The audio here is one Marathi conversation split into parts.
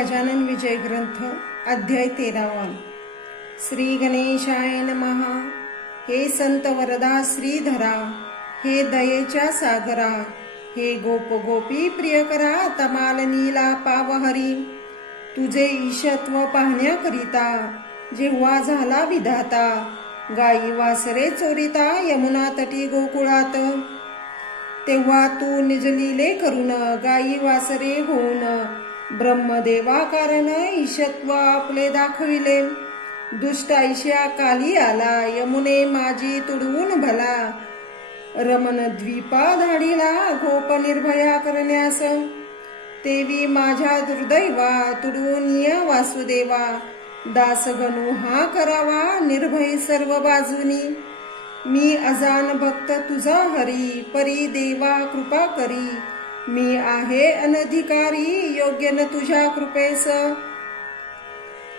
गजानन विजय ग्रंथ अध्याय 13। श्री गणेशाय नमः। हे संत वरदा श्रीधरा, हे दयेच्या सागरा, हे गोप गोपी प्रियकरा, तमाल नीला पावहरी। तुझे ईशत्व पाहण्याकरिता जेव्हा झाला विधाता, गाई वासरे चोरिता यमुना तटी गोकुळात। तेव्हा तू निजलीले करून गाई वासरे होऊन ब्रह्मदेवाकारण ईशत्व आपले दाखविले। दुष्ट ऐश्या काली आला, यमुने माझी तुडवून भला। रमण द्वीपा धाडीला गोप निर्भया करण्यास। तेवी माझ्या दुर्दैवा तुडवून ये वासुदेवा। दासगणू हा करावा निर्भय सर्व बाजूनी। मी अजान भक्त तुझा हरी, परी देवा कृपा करी। मी आहे अनधिकारी, योग्य न तुझ्या कृपेस।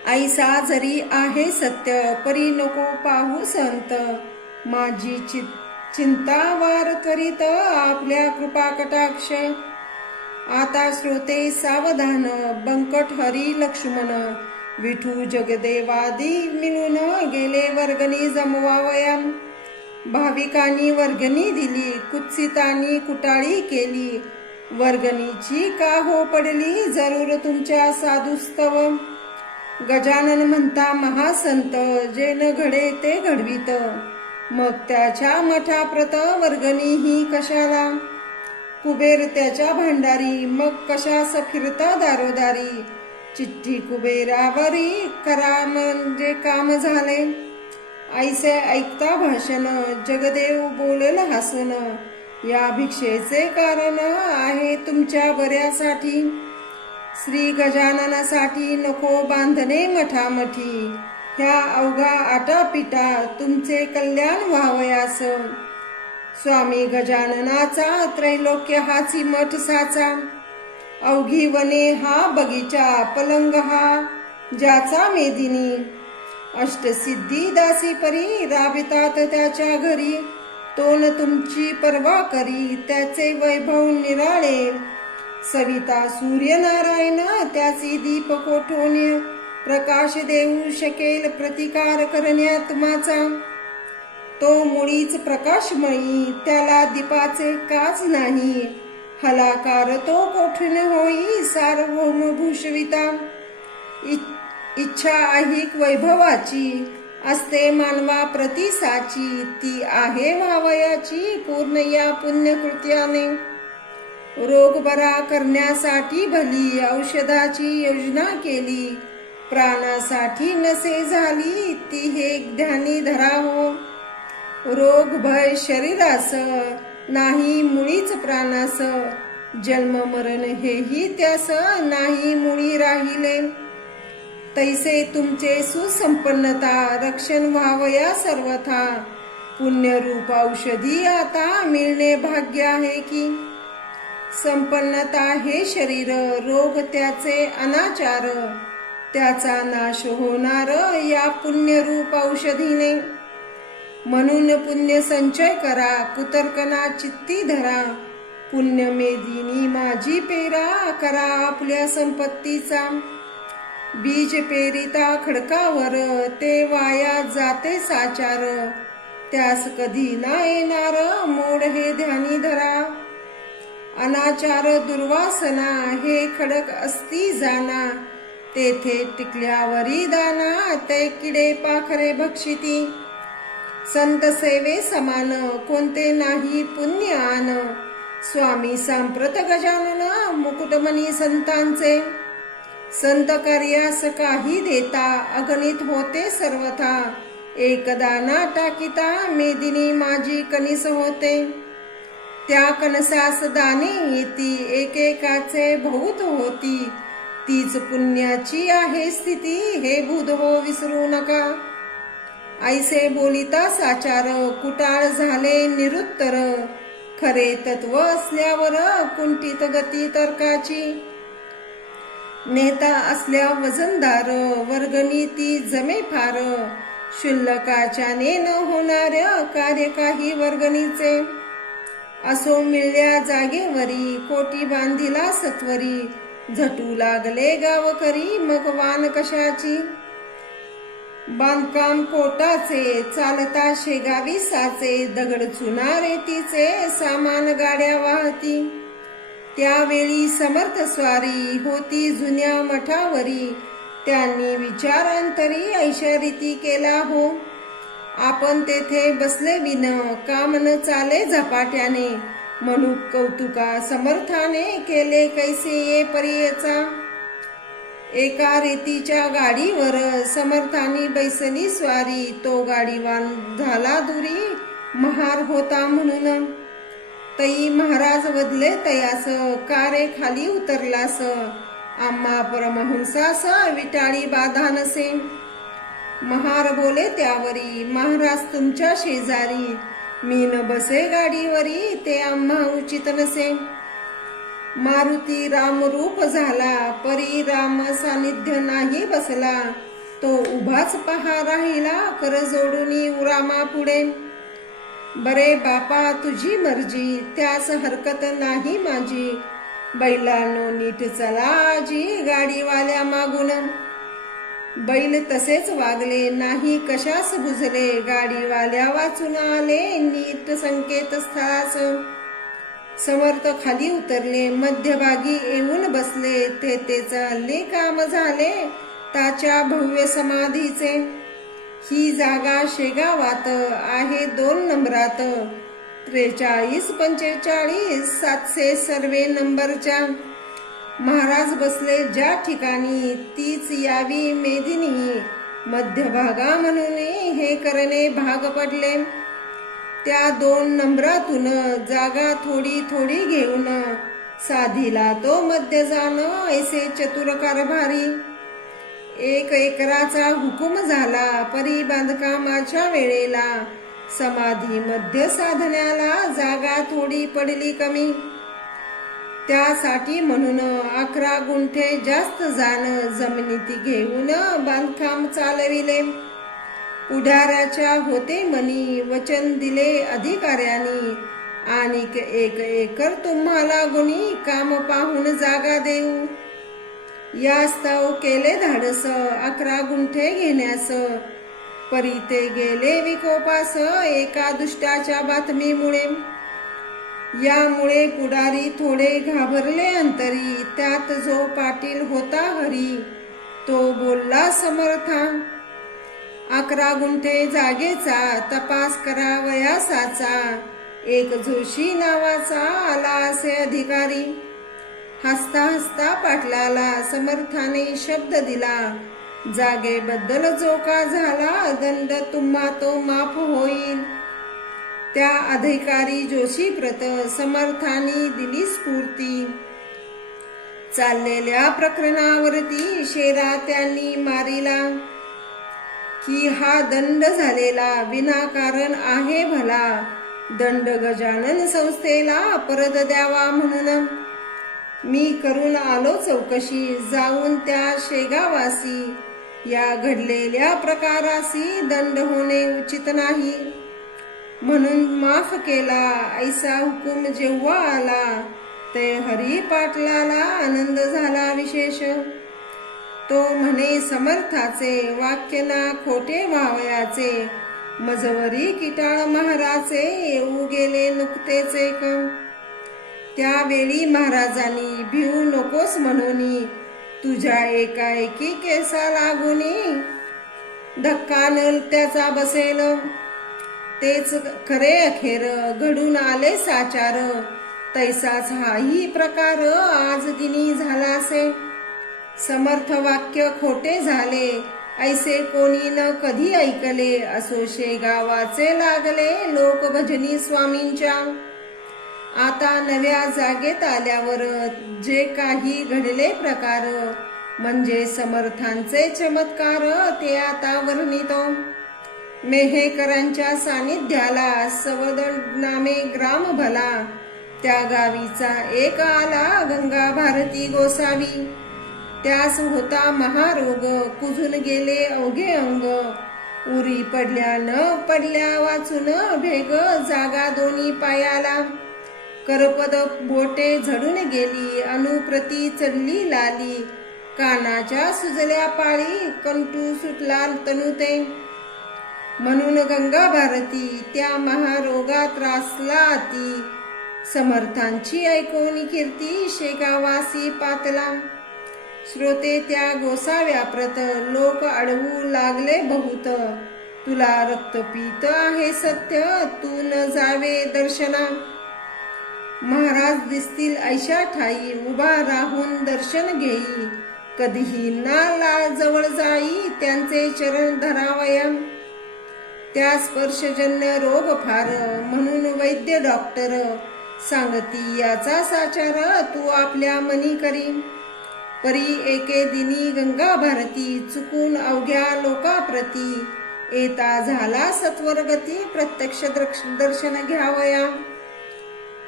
ऐसा जरी आहे सत्य, परी नको पाहू संत। माझी चिंता वार त्वरित आपल्या कृपा कटाक्ष। आता श्रोते सावधान, बंकट हरी लक्ष्मण। विठू जगदेवादी मिळून गेले वर्गणी जमवावया। भाविकांनी वर्गणी दिली, कुत्सितांनी कुटाळी केली। वर्गणीची का हो पडली, जरूर तुमच्या साधुस्तव। गजानन म्हणता महासंत, जे न घडे ते घडवित। मग त्याच्या मठाप्रत वर्गणी ही कशाला। कुबेर त्याच्या भांडारी, मग कशास फिरता दारोदारी। चिठ्ठी कुबेरावरी करा म्हणजे काम झाले। ऐसे ऐकता भाषण, जगदेव बोलल हसून। या भिक्षेचे कारण आहे तुमच्या बऱ्यासाठी। श्री गजाननासाठी नको बांधणे मठामठी। ह्या अवघा आटापिटा तुमचे कल्याण व्हावयास। स्वामी गजाननाचा त्रैलोक्य हाची मठ साचा। अवघी वने हा बगीचा, पलंग हा ज्याचा मेदिनी। अष्टसिद्धी दासी परी राबितात त्याच्या घरी। तो न तुमची पर्वा करी, त्याचे वैभव निराळे। सविता सूर्यनारायण त्याची दीप कोठून प्रकाश देऊ शकेल प्रतिकार करण्यात माझा। तो मुळीच प्रकाशमयी, त्याला दीपाचे काच नाही। हलाकार तो कोठून होई सार्वभौम भूषविता। इच्छा ऐहिक वैभवाची असते मानवा प्रतिसाची। ती आहे व्हावयाची पूर्ण या पुण्यकृत्याने। रोग बरा करण्यासाठी भली औषधाची योजना केली। प्राणासाठी नसे झाली ती हे ध्यानी धरावो। रोग भय शरीरास नाही मुळीच प्राणास। जन्म मरण हेही त्यास नाही मुळी राहिले। तैसे तुमचे सुसंपन्नता रक्षण व्हावया सर्वथा। पुण्यरूप औषधी आता मिळणे भाग्य आहे की। संपन्नता हे शरीर, रोग त्याचे अनाचार। त्याचा नाश होणार या पुण्यरूप औषधीने। म्हणून पुण्य संचय करा, कुतर्कना चित्ती धरा। पुण्य मेदिनी माझी पेरा, करा आपल्या संपत्तीचा। बीज पेरिता खडकावर, ते वाया जाते साचार। त्यास कधी ना येणार मोड हे ध्यानी धरा। अनाचार दुर्वासना हे खडक असती जाना। तेथे टिकल्यावरी दाना, ते किडे पाखरे भक्षिती। संत सेवे समान कोणते नाही पुण्य आन। स्वामी सांप्रत गजानन मुकुटमणी संतांचे। संत कार्यास काही देता, अगणित होते सर्वथा। एकदा ना टाकिता, मेदिनी माझी कणीस होते। त्या कणसास दाने येती, एकेकाचे बहुत होती। तीच पुण्याची आहे स्थिती, हे बुध हो विसरू नका। ऐसे बोलिता साचार, कुटाळ झाले निरुत्तर। खरे तत्व असल्यावर कुंठित गती तर्काची। नेता असल्या वजनदार, वर्गणी ती जमे फार। शुल्लकाच्याने न होणाऱ्या कार्य काही वर्गणीचे। असो मिळल्या जागेवरी, कोटी बांधिला सत्वरी। झटू लागले गावकरी, मग वान कशाची. बांधकाम कोटाचे, चालता शेगावी साचे, दगड चुना रेतीचे, सामान गाड्या वाहती. त्यावेळी समर्थ स्वारी होती जुन्या मठावरी, त्यांनी विचारांतरी ऐशा रीती केला हो. आपण तेथे बसले विन, काम न चाले झपाट्याने, म्हणू कौतुका समर्थाने, केले कैसे ये परियेचा. एका रेतीच्या गाडीवर समर्थानी बैसली स्वारी, तो गाडीवान झाला दुरी, महार होता म्हणून. तई महाराज वदले तयास, कारे खाली उतरलास, आम्हा परमहंसास विटाळी बाधा नसे. महार बोले त्यावरी, महाराज तुमच्या शेजारी, मी न बसे गाडीवरी, ते आम्हा उचित नसे. मारुती रामरूप झाला, परी राम सानिध्य नाही बसला, तो उभाच पहा राहिला, कर जोडूनी उरामा पुढे. बरे बापा तुझी मर्जी, त्यास हरकत नाही माझी, बैलांनो नीट चला आजी, गाडीवाल्या मागून. बैल तसेच वागले, नाही कशास बुजले, गाडीवाल्या वाचून आले नीट संकेत स्थळास. समर्थ खाली उतरले, मध्यभागी येऊन बसले, ते चालले काम झाले ताच्या भव्य समाधीचे. ही जागा शेगावात आहे 2 नंबरात, 43, 45, 700 सर्वे नंबरच्या. महाराज बसले ज्या ठिकाणी, तीच यावी मेदिनी, मध्यभागा म्हणून हे करणे भाग पडले. त्या 2 नंबरातून जागा थोडी थोडी घेऊन, साधीला तो मध्य जाण, ऐसे चतुर कारभारी. 1 एकराचा हुकूम झाला, परी बांधकामाच्या वेळेला, समाधी मध्य साधण्याला जागा थोडी पडली कमी. त्यासाठी म्हणून 11 गुंठे जास्त जाण जमिनीत घेऊन बांधकाम चालविले. पुढाऱ्याच्या होते मनी, वचन दिले अधिकाऱ्यांनी, आणि 1 एकर तुम्हाला गुणी, काम पाहून जागा देऊ. यास्तव केले धाडस 11 गुंठे घेण्यास, परी ते गेले विकोपास, एका दुष्टाच्या बातमीमुळे. यामुळे पुढारी थोडे घाबरले अंतरी, त्यात जो पाटील होता हरी, तो बोलला समर्था, 11 गुंठे जागेचा तपास करावयासाचा, एक जोशी नावाचा आला असे अधिकारी. हसता हसता पाटलाला समर्थाने शब्द दिला, जागेबद्दल जो का झाला दंड तुम्हा तो माफ होईल. त्या अधिकारी जोशी प्रत समर्थानी दिली स्फूर्ती. चाललेल्या प्रकरणावरती शेरा त्यांनी मारिला, की हा दंड झालेला विनाकारण आहे भला, दंड गजानन संस्थेला परत द्यावा म्हणून. मी करून आलो चौकशी, जाऊन त्या शेगावासी, या घडलेल्या प्रकारासी दंड होणे उचित नाही, म्हणून माफ केला. ऐसा हुकूम जेव्हा आला, ते हरी पाटलाला आनंद झाला विशेष. तो म्हणे समर्थाचे वाक्य ना खोटे व्हावयाचे, मजवरी किटाळ महाराचे येऊ गेले नुकतेच एक. त्यावेळी महाराजांनी भिवू नकोस म्हणून, तुझ्या एकाएकी केसा लागुनी, धक्का न त्याचा बसेल. तेच खरे अखेर घडून आले साचार, तैसाच हाही प्रकार आज दिनी झालासे. समर्थ वाक्य खोटे झाले, ऐसे कोणी न कधी ऐकले, असो शेगावाचे लागले लोक भजनी स्वामींच्या. आता नव्या जागेत आल्यावर जे काही घडले प्रकार, म्हणजे समर्थांचे चमत्कार, ते आता वर्णितो. मेहेकरांच्या सानिध्याला सवद नामे ग्राम भला, त्या गावीचा एक आला गंगा भारती गोसावी. त्यास होता महारोग, कुजून गेले अवघे अंग, उरी पडल्या न पडल्या वाचून भेग, जागा दोन्ही पायाला. करपद बोटे झडून गेली, अनुप्रती चढली लाली, कानाच्या सुजल्या पाळी, कंठू सुटला तनुते. म्हणून गंगा भारती त्या महारोगा त्रासला अति, समर्थांची ऐकवणी कीर्ती शेगावासी पातला. श्रोते त्या गोसाव्याप्रत लोक अडवू लागले बहुत, तुला रक्तपीत आहे सत्य तू न जावे दर्शना. महाराज दिसतील ऐशा ठाई, उभा राहून दर्शन घेई, कधीही ना जवळ जाई त्यांचे चरण धरावया. त्या स्पर्शजन्य रोग फार, म्हणून वैद्य डॉक्टर सांगती याचा साचार तू आपल्या मनी करी. परी एके दिनी गंगा भारती, चुकून अवघ्या लोकाप्रती, येता झाला सत्वरगती, प्रत्यक्ष दर्शन घ्यावया.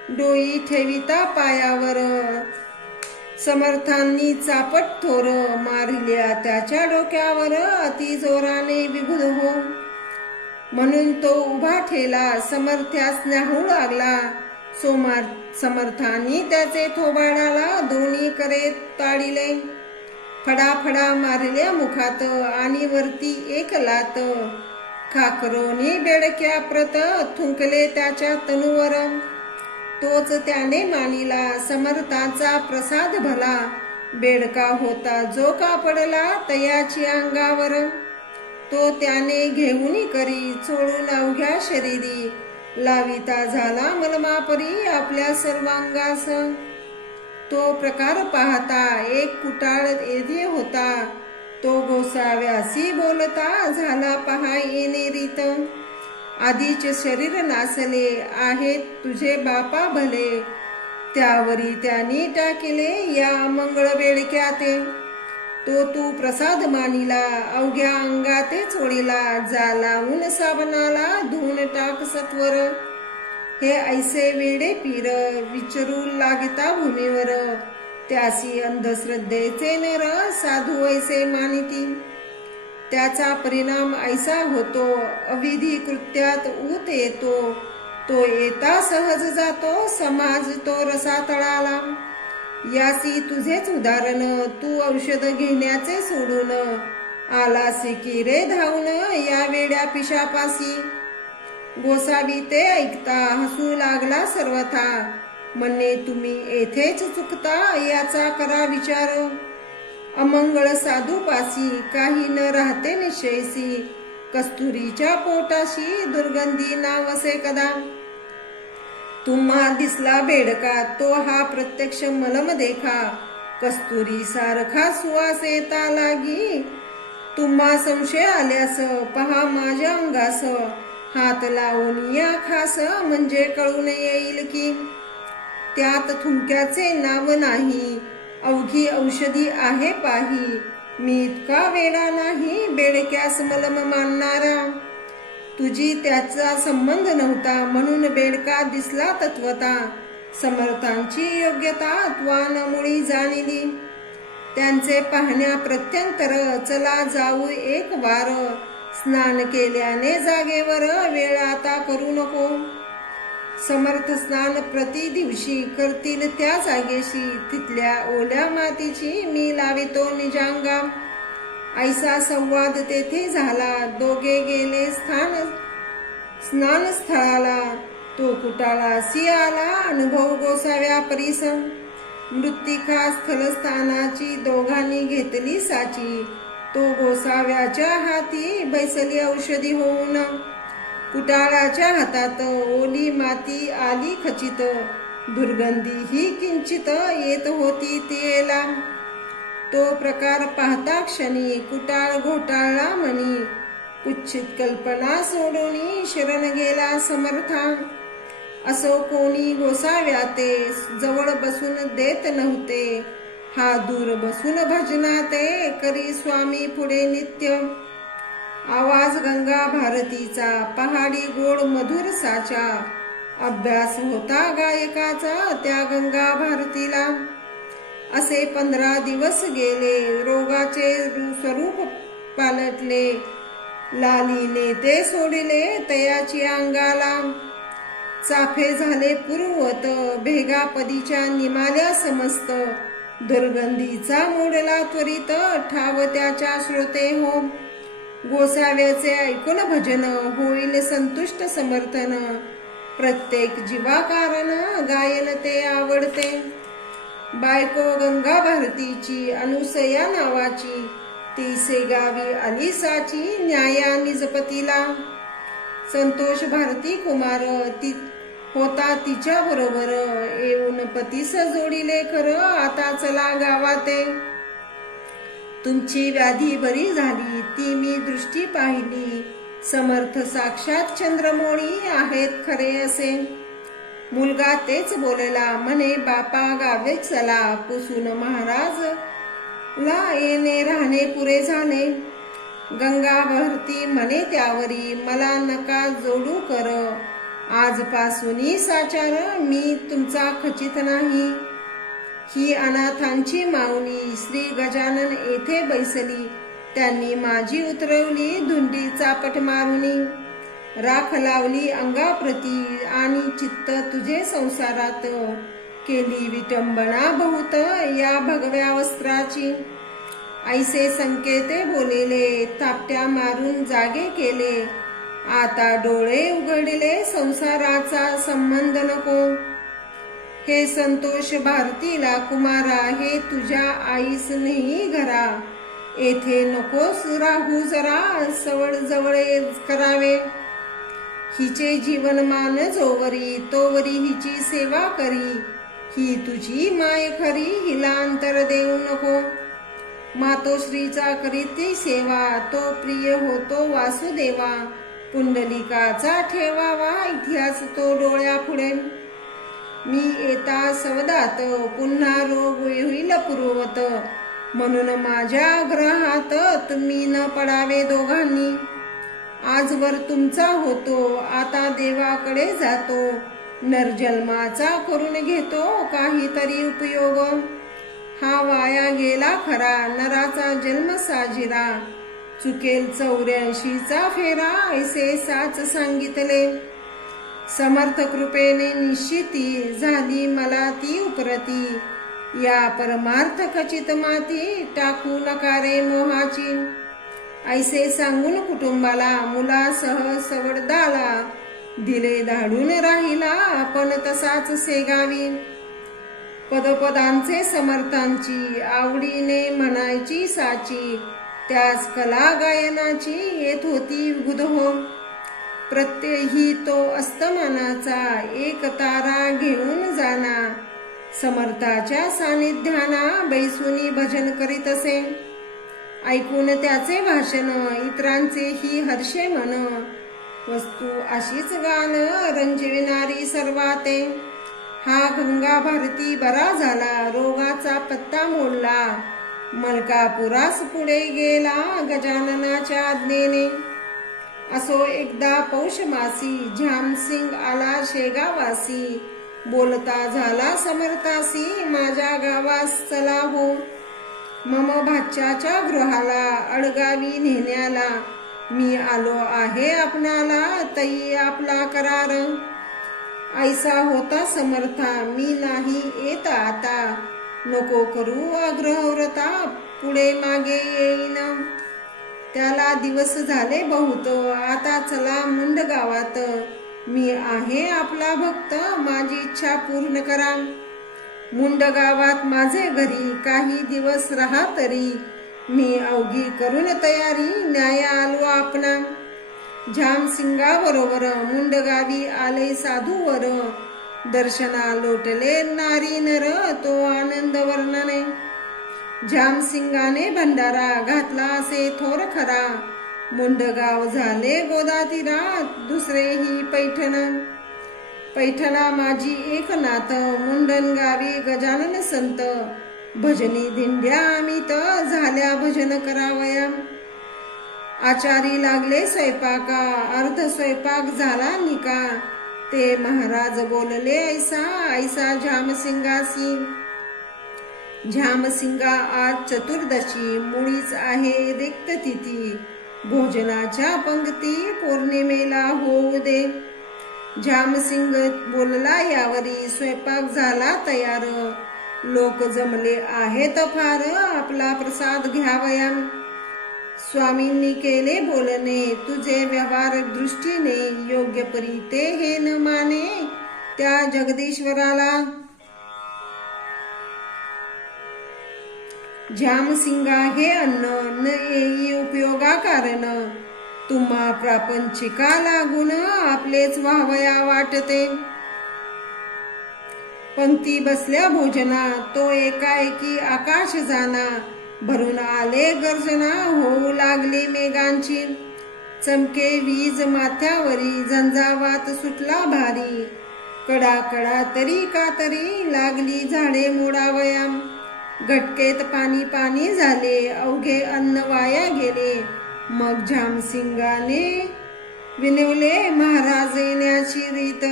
डोई ठेविता पायावर, समर्थांनी चापट थोर, मारिल्या त्याच्या डोक्यावर, अति जोराने विभुद हो. म्हणून तो उभा ठेला, समर्थ्यास न्याहू लागला, समर्थांनी त्याचे थोबाडाला दोन्ही करे ताडिले. फडाफडा मारल्या मुखात, आणि वरती एक लात, खाकरोनी बेडक्या प्रत थुंकले त्याच्या तनुवर. तोच त्याने मानिला समर्थाचा प्रसाद भला, बेडका होता जो का पडला तयाची अंगावर. तो त्याने घेऊन करी, चोळून अवघ्या शरीरी, लाविता झाला मलमापरी आपल्या सर्वांगास. तो प्रकार पाहता एक कुटाळ येथे होता, तो गोसाव्यासी बोलता झाला पहा येणे रीत. आधीच शरीर नासले आहेत तुझे बापा भले, त्यावरी त्यांनी टाकिले या मंगळ बेडक्याते. तो तू प्रसाद मानिला, अवघ्या अंगाते चोळीला, जाला ऊन साबणाला धुवून टाक सत्वर. हे ऐसे वेडे पीर विचारू लागिता भूमीवर, त्यासी अंधश्रद्धेचे नर साधू ऐसे मानिती. त्याचा परिणाम ऐसा होतो, अविधी कृत्यात ऊत येतो, तो येता सहज जातो, समाज तो रसा तळाला. यासी तुझेच उदाहरण, तू औषध घेण्याचे सोडून, आलासी की रे धावून या वेड्या पिशापासी. गोसावी ते ऐकता हसू लागला सर्वथा, म्हणणे तुम्ही येथेच चुकता याचा करा विचार. अमंगळ साधूपासी काही न राहते निश्चयसी, कस्तुरीच्या पोटाशी दुर्गंधी नावसे कदा. तुम्हा दिसला बेडका तो हा प्रत्यक्ष मलम देखा, कस्तुरी सारखा सुवास येता लागी. तुम्हा संशय आल्यास पहा माझ्या अंगास, हात लावून या खास म्हणजे कळून येईल की. त्यात थुंक्याचे नाव नाही, अवघी औषधी आहे पाही. मी इतका वेडा नाही बेडक्यास मलम मानणारा. तुझी त्याचा संबंध नव्हता म्हणून बेडका दिसला तत्वता. समर्थांची योग्यता त्वान मुळी जाणिली. त्यांचे पाहण्या प्रत्यंतर चला जाऊ एक वार. स्नान केल्याने जागेवर वेळ आता करू नको. समर्थ स्नान प्रति दिवशी करतील त्या जागेशी. तिथल्या ओल्या मातीची मी लावितो निजांगा. ऐसा संवाद तेथे झाला. दोघे गेले स्नान स्थळाला. तो कुटाळासी आला अनुभव गोसाव्या परीस. मृत्तिका स्थलस्थानाची दोघांनी घेतली साची. तो गोसाव्याच्या हाती बैसली औषधी होऊन. कुटाळाच्या हातात ओली माती आली खचित. दुर्गंधी ही किंचित येत होती तेला. तो प्रकार पाहता क्षणी कुटाळ घोटाळला मनी. कुच्छित कल्पना सोडून शरण गेला समर्था. असो कोणी गोसाव्याते जवळ बसून देत नव्हते. हा दूर बसून भजनाते करी स्वामी पुढे नित्य. आवाज गंगा भारतीचा पहाडी गोड मधुर साचा. अभ्यास होता गायकाचा त्या गंगा भारतीला. असे 15 दिवस गेले. रोगाचे स्वरूप पालटले. लालीने ते सोडिले तयाची अंगाला. चाफे झाले पूर्वत भेगापदीच्या निमाल्या समस्त दुर्गंधीचा मोडला त्वरित ठाव त्याच्या श्रोते हो. गोसाव्याचे ऐकून भजन होईल संतुष्ट समर्थन प्रत्येक जीवाकारण गायन ते आवडते. बायको गंगा भारतीची अनुसया नावाची ती सेगावी अलिसाची न्याया निजपतीला. संतोष भारती कुमार होता तिच्या बरोबर येऊन पतीस जोडिले खरं आता चला गावाते. तुमची व्याधी बरी झाली ती मी दृष्टी पाहिली समर्थ साक्षात चंद्रमौळी आहेत खरे असे. मुलगा तेच बोलला म्हणे बापा गावे चला पुसून महाराज ला येणे राहणे पुरे झाले. गंगा भरती म्हणे त्यावरी मला नका जोडू कर आजपासून साचार मी तुमचा खचित नाही. ही अनाथांची माऊली श्री गजानन येथे बैसली त्यांनी माझी उतरवली धुंडी चापट मारुनी. राख लावली अंगाप्रती आणि चित्त तुझे संसारात केली विटंबना बहुत या भगव्या वस्त्राची. ऐसे संकेते बोलेले तापट्या मारून जागे केले आता डोळे उघडले संसाराचा संबंध नको. हे संतोष भारतीला कुमारा हे तुझ्या आईस नेही घरा येथे नकोस राहू जरा सवड जवळ करावे. हिचे जीवनमान जोवरी तोवरी हिची सेवा करी ही तुझी माय खरी हिला अंतर देऊ नको. मातोश्रीचा करीती सेवा तो प्रिय होतो वासुदेवा पुंडलिकाचा ठेवावा इतिहास तो डोळ्या पुढे. मी येता सवदात पुन्हा रोग होईल पूर्वत म्हणून माझ्या ग्रहात तुम्ही न पडावे दोघांनी. आजवर तुमचा होतो आता देवाकडे जातो नरजन्माचा करून घेतो काहीतरी उपयोग. हा वाया गेला खरा नराचा जन्म साजिरा चुकेल 84चा फेरा ऐसे साच सांगितले. समर्थ कृपेने निश्चिती झाली मला ती उपरती या परमार्थ खचित माती टाकू नका रे मोहाची. ऐसे सांगून कुटुंबाला मुलासह सवडदाला दिले धाडून राहिला आपण तसाच सेगावी. पदपदांचे समर्थांची आवडीने म्हणायची साची त्याच कला गायनाची येत होती गुदहो. प्रत्यही तो अस्तमानाचा एक तारा घेऊन जाना समर्थाच्या सानिध्याना बैसुनी भजन करीत असे. ऐकून त्याचे भाषण इतरांचेही हर्षे मन वस्तू अशीच गान रंजविणारी सर्वाते. हा गंगा भारती बरा झाला रोगाचा पत्ता मोडला मलकापुरास पुढे गेला गजाननाच्या आज्ञेने. असो एकदा पौष मासी झामसिंग आला शेगावासी बोलता झाला समर्थासी माझ्या गावास चला हो. मम भाच्याच्या गृहाला अडगावी नेण्याला मी आलो आहे आपणाला तई आपला करार. ऐसा होता समर्था मी नाही येत आता नको करू आग्रहव्रता पुढे मागे येईन. त्याला दिवस झाले बहुत आता चला मुंड गावात मी आहे आपला भक्त माझी इच्छा पूर्ण करा. मुंड गावात माझे घरी काही दिवस राहा तरी मी अवघी करून तयारी न्याय आलो आपणा. झामसिंगा बरोबर मुंड गावी आले साधूवर दर्शना लोटले नारी नर तो आनंद वर्णने. झामसिंगाने भंडारा घातला असे थोर खरा मुंडगाव झाले गोदातीरा दुसरेही पैठण. पैठणा माझी एक नात मुंडन गावी गजानन संत भजनी दिंड्या अमित झाल्या भजन करावया. आचारी लागले स्वयंपाका अर्ध स्वयंपाक झाला निका ते महाराज बोलले ऐसा ऐसा झामसिंगासी. झामसिंगा आज चतुर्दशी मुळीच आहे रिक्त तिथी भोजनाच्या पंक्ती पौर्णिमेला होऊ दे. झामसिंग बोलला यावरी, स्वयंपाक झाला तयार, लोक जमले आहेत फार, आपला प्रसाद घ्यावया. स्वामींनी केले बोलणे, तुझे व्यवहार दृष्टीने योग्य परी ते हे न माने, त्या जगदीश्वराला. झामसिंगा हे अन्न न येई उपयोगा कारण, तुम्हा प्रापंचिका लागून आपलेच व्हावया वाटते. पंक्ती बसल्या भोजना, तो एकाएकी आकाश जाना, भरून आले गर्जना, होऊ लागली मेघांची. चमके वीज माथ्यावरी, झंझावात सुटला भारी, कडा कडा तरी का तरी, लागली झाडे मोडावया. घटकेत पाणी पाणी झाले, अवघे अन्न वाया गेले. मग झामसिंगाने विनवले महाराज येण्याची रीत,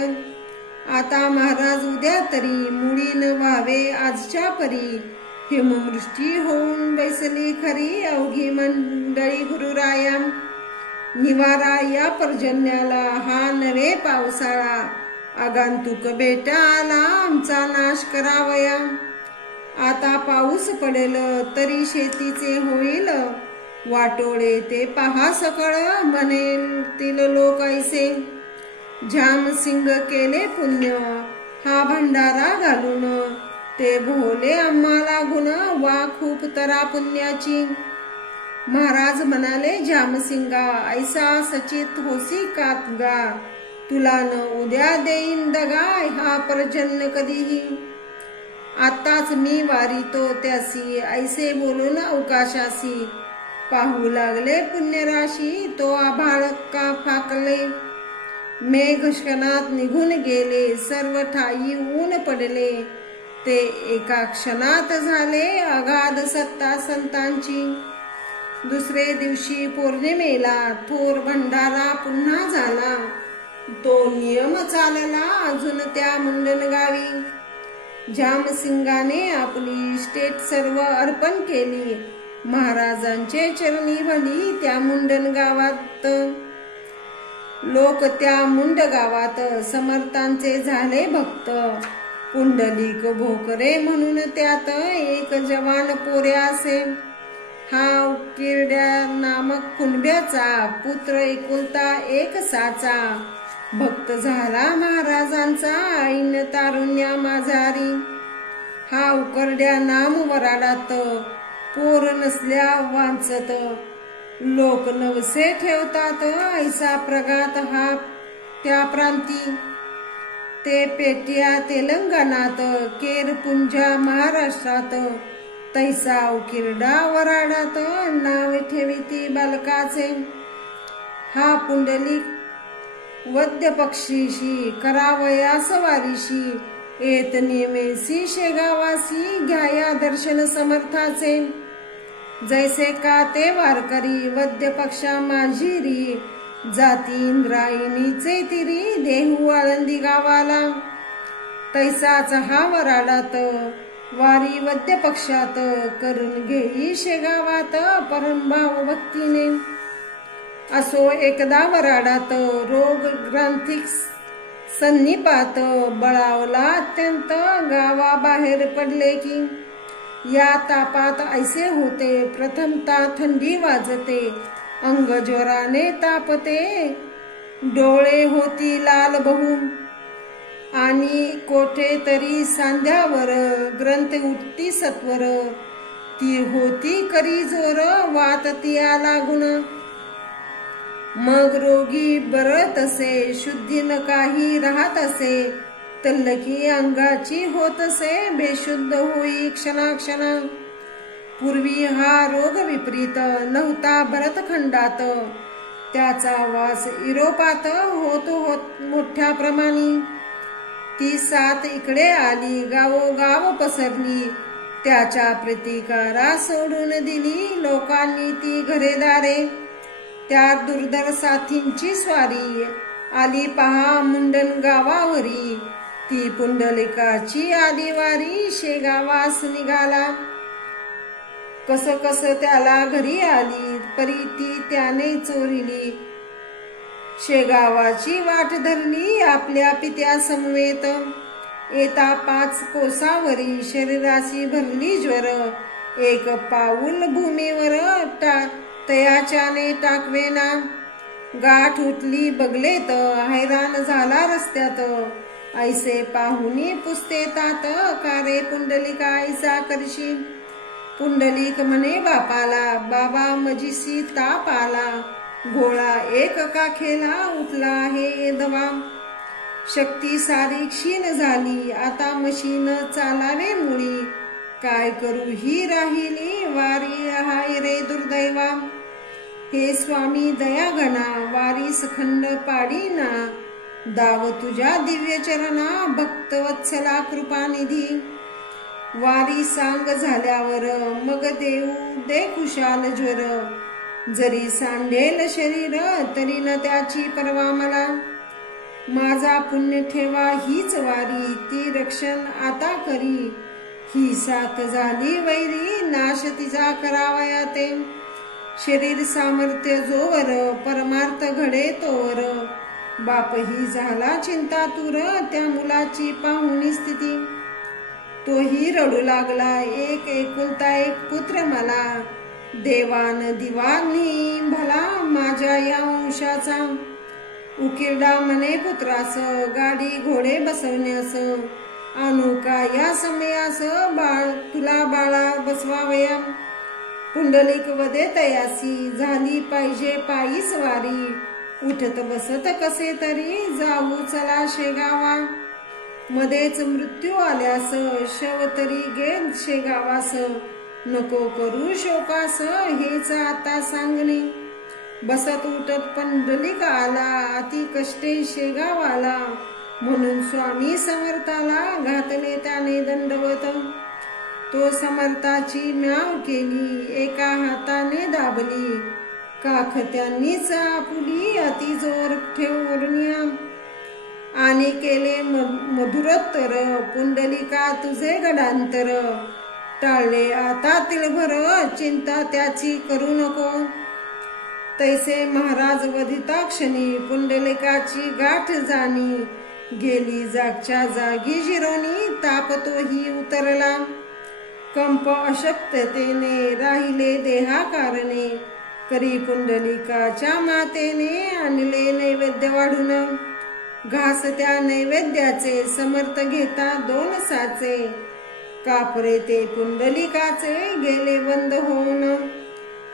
आता महाराज उद्या तरी, मुळी न व्हावे आजच्या परी. हिमवृष्टी होऊन बैसली खरी, अवघी मंडळी गुरुराया. निवारा या पर्जन्याला, हा नवे पावसाळा, आगंतुक बेटा आला, आमचा नाश करावया. आता पाऊस पडेल तरी होईल, वाटोळे ते पहा सकळ, म्हणेल लोक ऐसे. झामसिंग केले पुण्य, हा भंडारा घालून, ते भोले आम्हाला गुण, वा खूप तरा पुण्याची. महाराज म्हणाले झामसिंगा, ऐसा सचित होसी कातगा, तुला न उद्या देईन दगा, हा पर्जन्य कधीही. आताच मी वारितो त्यासी, ऐसे बोलून अवकाशासी. पाहू लागले पुण्यराशी, तो आभाळ का फाकले. मेघ क्षणात निघून गेले, सर्व ठाई ऊन पडले. ते एका क्षणात झाले, अगाध सत्ता संतांची. दुसरे दिवशी पौर्णिमेला, थोर भंडारा पुन्हा झाला. तो नियम चालला अजून त्या मुंडनगावी. झामसिंगाने आपली इस्टेट सर्व अर्पण केली, महाराजांचे चरणी भली त्या मुंडन गावात. लोक त्या मुंड गावात समर्थांचे झाले भक्त. पुंडलिक भोकरे म्हणून त्यात एक जवान पोऱ्या असे. हा उकिरड्या नामक कुणब्याचा पुत्र, एकुलता एक साचा. भक्त झाला महाराजांचा, ऐन तारुण्या माझारी. हा उकरड्या नाम वराडात, पोर नसल्या वांचत. लोक नवसे ठेवतात, ऐसा प्रघात हा त्या प्रांती. ते पेट्या तेलंगणात, केरपुंजा महाराष्ट्रात. तैसा उकिरडा वराडात, नाव ठेविती बालकाचे. हा पुंडलिक वद्य पक्षीशी, करावयास वारीशी. येत नेमेसी शेगावासी, घ्याया दर्शन समर्थाचे. जैसे का ते वारकरी, वद्य पक्षा माझिरी. जाती इंद्रायणीचे तिरी, देहू आळंदी गावाला. तैसाच हा वराडात, वारी वद्य पक्षात. करून घेई शेगावात, परमभाव भक्तीने. असो एकदा वराडात, रोग ग्रांथिक सन्निपात. बळावला अत्यंत, गावाबाहेर पडले की. या तापात ऐसे होते, प्रथमता थंडी वाजते. अंग ज्वराने तापते, डोळे होती लाल बहु. आणि कोठे तरी सांध्यावर, ग्रंथ उठती सत्वर. ती होती करी जोर, वात तिया लागून. मग रोगी बरत असे, शुद्धी न काही राहत असे. तल्लकी अंगाची होत असे, बेशुद्ध होई क्षणाक्षणा. पूर्वी हा रोग विपरीत नव्हता भरतखंडात. त्याचा वास युरोपात होत मोठ्या प्रमाणी. ती साथ इकडे आली, गावोगाव पसरली. त्याच्या प्रतिकारा सोडून दिली लोकांनी ती घरेदारे. त्या दुर्धर साथींची स्वारी आली पहा मुंडन गावावरी. ती पुंडलिकाची आली वारी, शेगावास निघाला. कस त्याला घरी आली, परी ती त्याने चोरिली. शेगावाची वाट धरली आपल्या पित्या समवेत, येता 5 कोसावरी शरीराची भरली ज्वर, एक पाऊल भूमीवर तयाच्याने टाकवेना, गाठ उठली बगलेत हैराण झाला रस्त्यात, ऐसे पाहुनी पुसते तात कारे पुंडलिका ऐसा करशी, पुंडलिक म्हणे बापाला बाबा मजीसी ताप आला, गोळा एक काखेला उठला हे दवा, शक्ती सारी क्षीण झाली आता मशीन चालावे मुळी, काय करू ही राहिली वारी हाय रे दुर्दैवा, हे स्वामी दयागणा वारी सखंड पाडीना, दाव तुझ्या दिव्य चरणा भक्तवत्सला कृपानिधी, वारी सांग झाल्यावर मग देऊ दे कुशाल ज्वर, जरी सांडेल शरीर तरी न त्याची परवा मला, माझा पुण्य ठेवा हीच वारी ती रक्षण आता करी, ही साथ झाली वैरी नाश तिचा करावया ते, शरीर सामर्थ्य जोवर परमार्थ घडे तोवर, बापही झाला चिंतातुर त्या मुलाची पाहुणी स्थिती, तोही रडू लागला एक एकुलता एक पुत्र मला, देवान दिवानी भला माझ्या या वंशाचा, उकिरडा म्हणे पुत्रास गाडी घोडे बसवण्यास, आणू का या समयास तुला बाळा बसवावया, पुंडलिक वदे तयासी झाली पाहिजे पायीच वारी, उठत बसत कसे तरी जाऊ चला शेगावा, मध्येच मृत्यू आल्यास शव तरी गेल शेगावास, नको करू शोकास हेच आता सांगणे, बसत उठत पुंडलिक आला अति कष्टे शेगावाला, म्हणून स्वामी समर्थाला घातले त्याने दंडवत, तो समर्थाची म्याव केली एका हाताने दाबली, काख त्यांनीच आपुली अति जोर ठेवून, आणि केले मधुरोत्तर पुंडलिका तुझे गडांतर, टाळले आता तिळभर चिंता त्याची करू नको, तैसे महाराज वधिता क्षणी पुंडलिकाची गाठ जाणी, गेली जागच्या जागी जिरोनी ताप तोही उतरला, कंप अशक्ततेने राहिले देहाकारणे, करी पुंडलिकाच्या मातेने आणले नैवेद्य वाढून, घास त्या नैवेद्याचे समर्थ घेता 2 साचे, कापरे ते पुंडलिकाचे गेले बंद होऊन,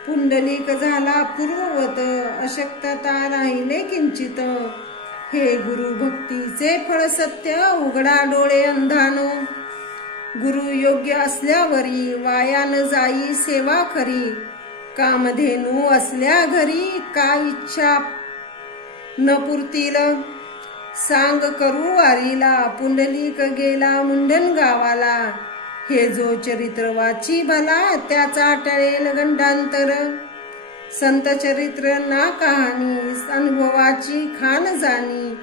पुंडलिक झाला पूर्ववत अशक्तता राहिले किंचित, हे गुरु भक्तीचे फळ सत्य उघडा डोळे अंधानो, गुरु योग्य असल्यावरी वाया न जाई सेवा खरी, कामधेनू असल्या घरी का इच्छा न पुरतील, सांग करू वारीला पुंडलिक गेला मुंडन गावाला, हे जो चरित्र वाची भला त्याचा टळेल गंडांतर, संत चरित्र ना कहाणी अनुभवाची खान जाणी,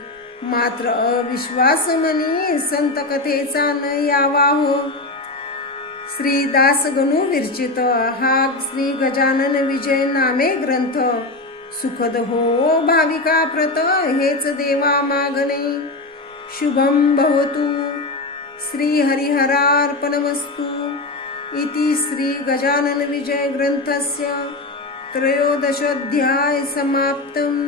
मात्र अविश्वास मनी संत कथेचा न यावा हो, श्री दास गणू विरचित हा श्री गजानन विजय नामे ग्रंथ, सुखद हो भाविका प्रत हेच देवा मागणे, शुभम भवतु, श्री हरिहरार्पणमस्तु, इति श्री गजानन विजय ग्रंथस्य 13 अध्याय समाप्तम्।